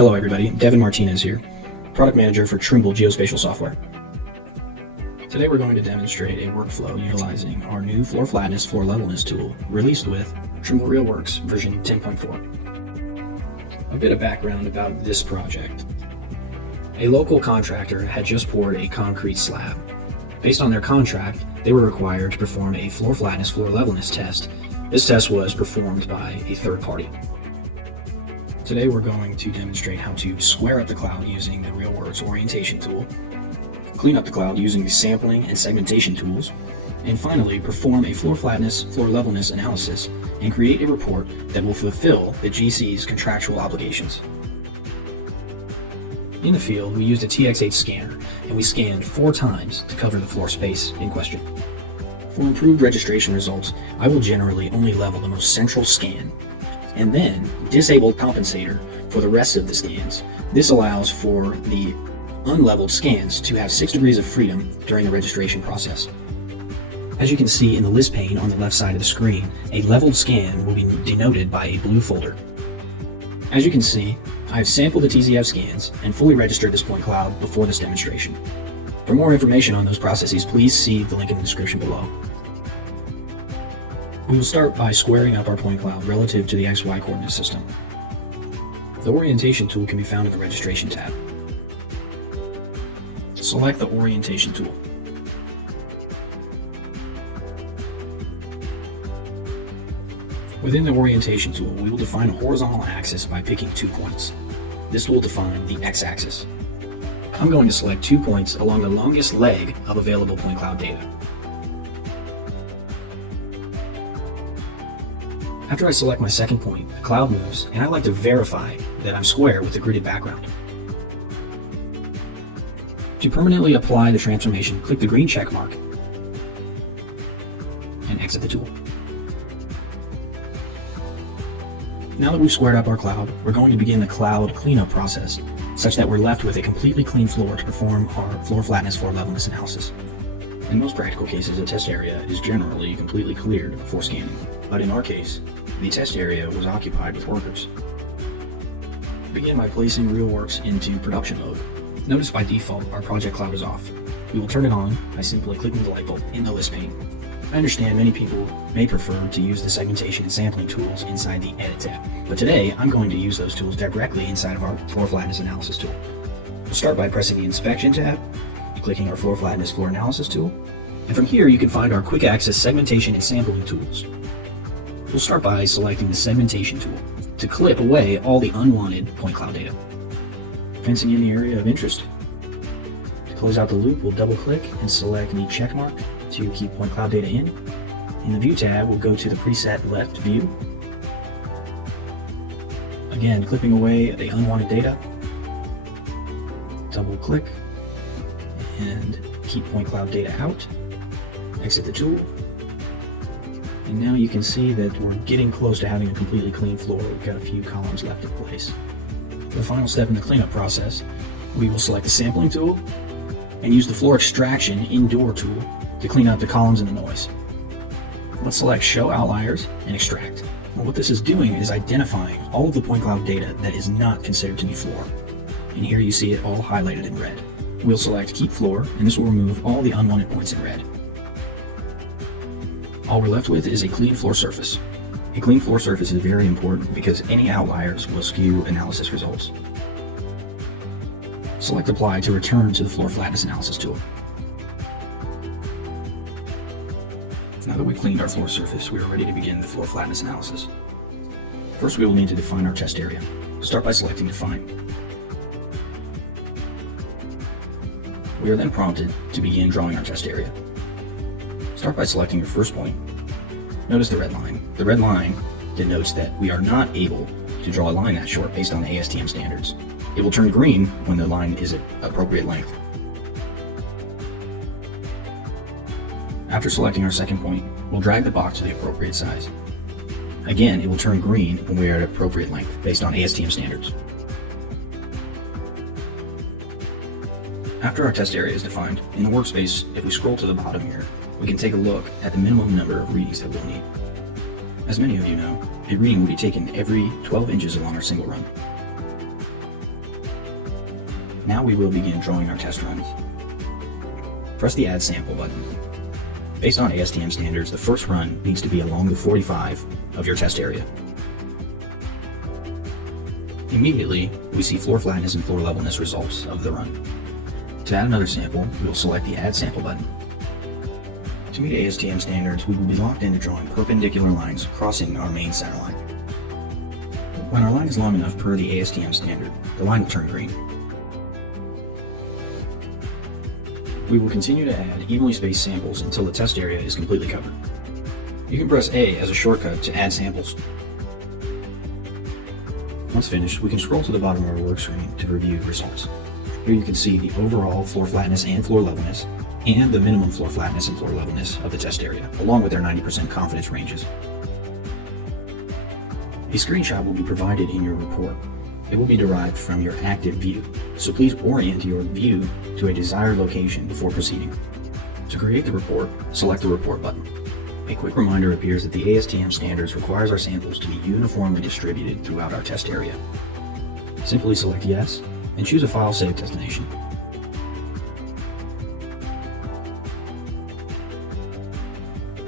Hello everybody, Devin Martinez here, Product Manager for Trimble Geospatial Software. Today we're going to demonstrate a workflow utilizing our new floor flatness, floor levelness tool released with Trimble RealWorks version 10.4. A bit of background about this project. A local contractor had just poured a concrete slab. Based on their contract, they were required to perform a floor flatness, floor levelness test. This test was performed by a third party. Today we're going to demonstrate how to square up the cloud using the RealWorks orientation tool, clean up the cloud using the sampling and segmentation tools, and finally perform a floor flatness, floor levelness analysis and create a report that will fulfill the GC's contractual obligations. In the field, we used a TX8 scanner and we scanned 4 times to cover the floor space in question. For improved registration results, I will generally only level the most central scan and then disable compensator for the rest of the scans. This allows for the unleveled scans to have 6 degrees of freedom during the registration process. As you can see in the list pane on the left side of the screen, a leveled scan will be denoted by a blue folder. As you can see, I have sampled the TZF scans and fully registered this point cloud before this demonstration. For more information on those processes, please see the link in the description below. We will start by squaring up our point cloud relative to the XY coordinate system. The orientation tool can be found in the registration tab. Select the orientation tool. Within the orientation tool, we will define a horizontal axis by picking 2 points. This will define the x-axis. I'm going to select 2 points along the longest leg of available point cloud data. After I select my second point, the cloud moves, and I like to verify that I'm square with the gridded background. To permanently apply the transformation, click the green check mark and exit the tool. Now that we've squared up our cloud, we're going to begin the cloud cleanup process, such that we're left with a completely clean floor to perform our floor flatness, floor levelness analysis. In most practical cases, a test area is generally completely cleared before scanning, but in our case, the test area was occupied with workers. Begin by placing RealWorks into production mode. Notice by default, our project cloud is off. We will turn it on by simply clicking the light bulb in the list pane. I understand many people may prefer to use the segmentation and sampling tools inside the Edit tab, but today I'm going to use those tools directly inside of our floor flatness analysis tool. We'll start by pressing the Inspection tab, clicking our floor flatness floor analysis tool, and from here you can find our quick access segmentation and sampling tools. We'll start by selecting the segmentation tool to clip away all the unwanted point cloud data. Fencing in the area of interest. To close out the loop, we'll double click and select the check mark to keep point cloud data in. In the View tab, we'll go to the preset left view. Again, clipping away the unwanted data. Double click and keep point cloud data out. Exit the tool. And now you can see that we're getting close to having a completely clean floor. We've got a few columns left in place. For the final step in the cleanup process, we will select the sampling tool and use the floor extraction indoor tool to clean out the columns and the noise. Let's select Show Outliers and Extract. Well, what this is doing is identifying all of the point cloud data that is not considered to be floor. And here you see it all highlighted in red. We'll select Keep Floor, and this will remove all the unwanted points in red. All we're left with is a clean floor surface. A clean floor surface is very important because any outliers will skew analysis results. Select Apply to return to the floor flatness analysis tool. Now that we've cleaned our floor surface, we are ready to begin the floor flatness analysis. First, we will need to define our test area. Start by selecting Define. We are then prompted to begin drawing our test area. Start by selecting your first point. Notice the red line. The red line denotes that we are not able to draw a line that short based on the ASTM standards. It will turn green when the line is at appropriate length. After selecting our second point, we'll drag the box to the appropriate size. Again, it will turn green when we are at appropriate length based on ASTM standards. After our test area is defined, in the workspace, if we scroll to the bottom here, we can take a look at the minimum number of readings that we'll need. As many of you know, a reading will be taken every 12 inches along our single run. Now we will begin drawing our test runs. Press the Add Sample button. Based on ASTM standards, the first run needs to be along the 45 of your test area. Immediately, we see floor flatness and floor levelness results of the run. To add another sample, we will select the Add Sample button. To meet ASTM standards, we will be locked into drawing perpendicular lines crossing our main center line. When our line is long enough per the ASTM standard, the line will turn green. We will continue to add evenly spaced samples until the test area is completely covered. You can press A as a shortcut to add samples. Once finished, we can scroll to the bottom of our work screen to review results. Here you can see the overall floor flatness and floor levelness, and the minimum floor flatness and floor levelness of the test area, along with their 90% confidence ranges. A screenshot will be provided in your report. It will be derived from your active view, so please orient your view to a desired location before proceeding. To create the report, select the Report button. A quick reminder appears that the ASTM standards requires our samples to be uniformly distributed throughout our test area. Simply select Yes, and choose a file save destination.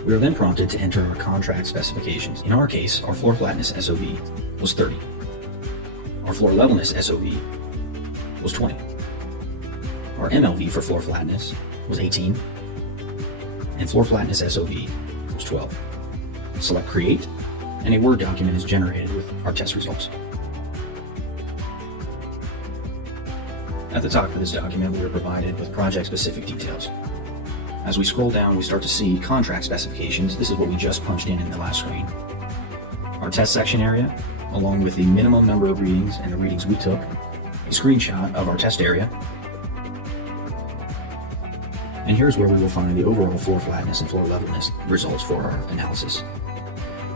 We are then prompted to enter our contract specifications. In our case, our floor flatness SOV was 30. Our floor levelness SOV was 20. Our MLV for floor flatness was 18. And floor flatness SOV was 12. Select Create, and a Word document is generated with our test results. At the top of this document, we are provided with project-specific details. As we scroll down, we start to see contract specifications. This is what we just punched in the last screen. Our test section area, along with the minimum number of readings and the readings we took, a screenshot of our test area, and here's where we will find the overall floor flatness and floor levelness results for our analysis.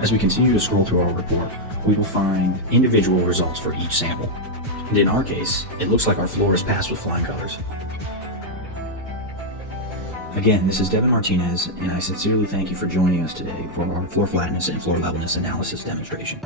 As we continue to scroll through our report, we will find individual results for each sample. And in our case, it looks like our floor is passed with flying colors. Again, this is Devin Martinez, and I sincerely thank you for joining us today for our floor flatness and floor levelness analysis demonstration.